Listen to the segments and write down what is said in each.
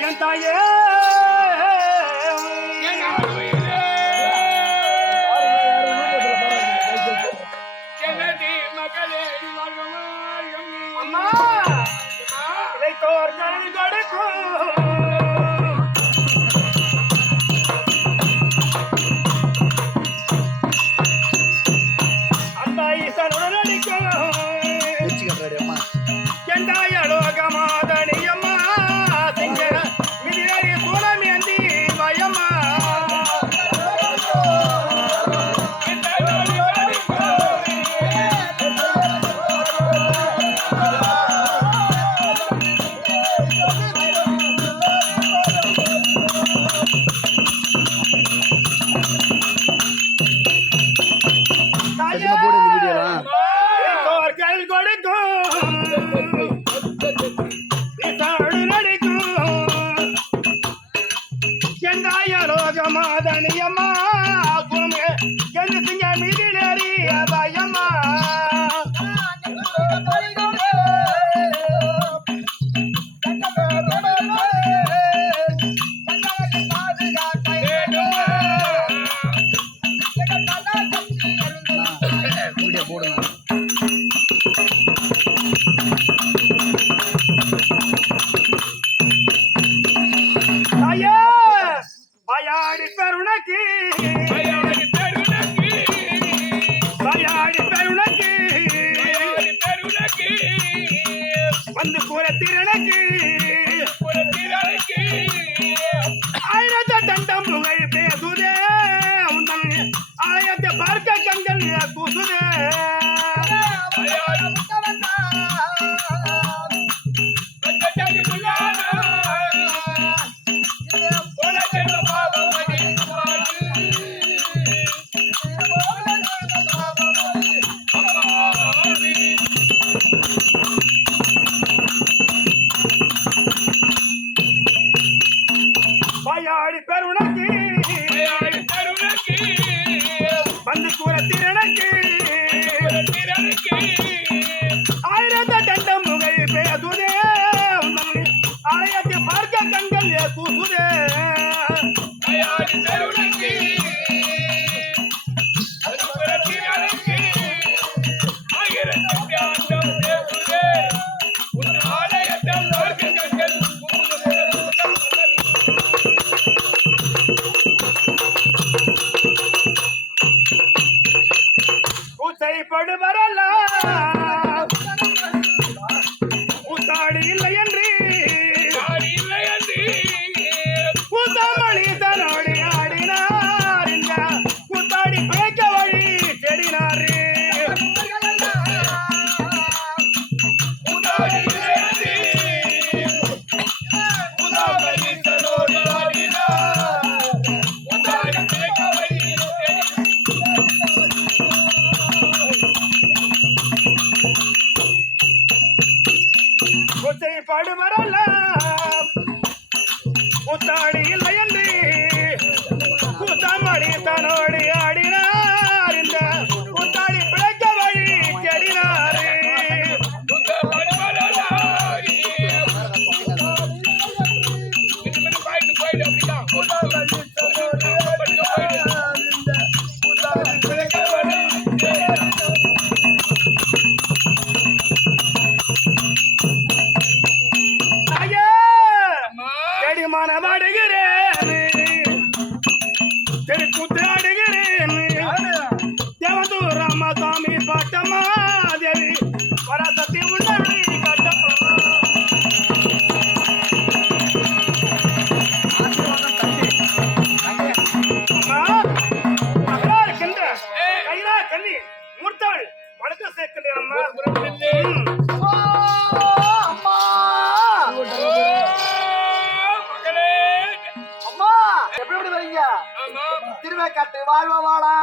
என் தாயே. இளைத்தோர்கள் கொடுக்கும் திருவேக்காட்டு வாழ்வாடா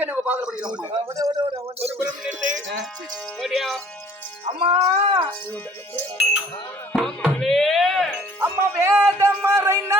வாழ்க்கை நாங்க பாதல படிக்கிறோம் அம்மா. அம்மா. வேத மறைனா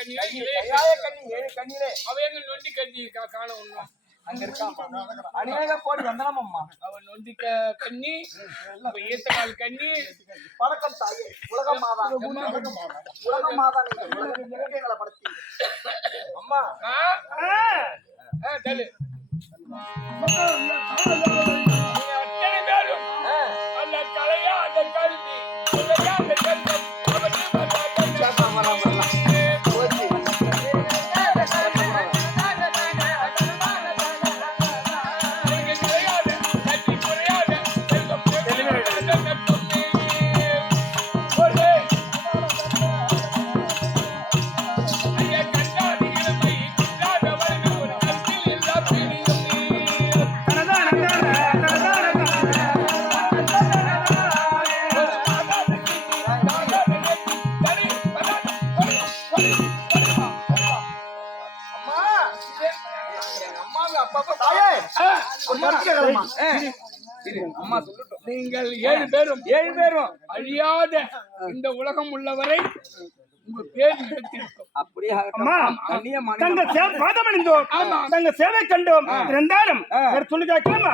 கண்ணிலே கையாய கண்ணி ஏழு கண்ணிலே. அவ எங்க நொண்டி இருக்கா காண ஒண்ணு அங்க இருக்கான். அவன் நொண்டி கண்ணி ஈத்த கால் கண்ணி. வணக்கம் தாயே. உலக மாதா. உலக மாதா. இலக்கியங்களை படுத்தி அம்மா. தலு நீங்கள் ஏழு பேரும் ஏழு பேரும் அழியாத இந்த உலகம் உள்ளவரை தங்க சேவை கண்டோம். இரண்டாயிரம். சொல்லி கேட்கலாமா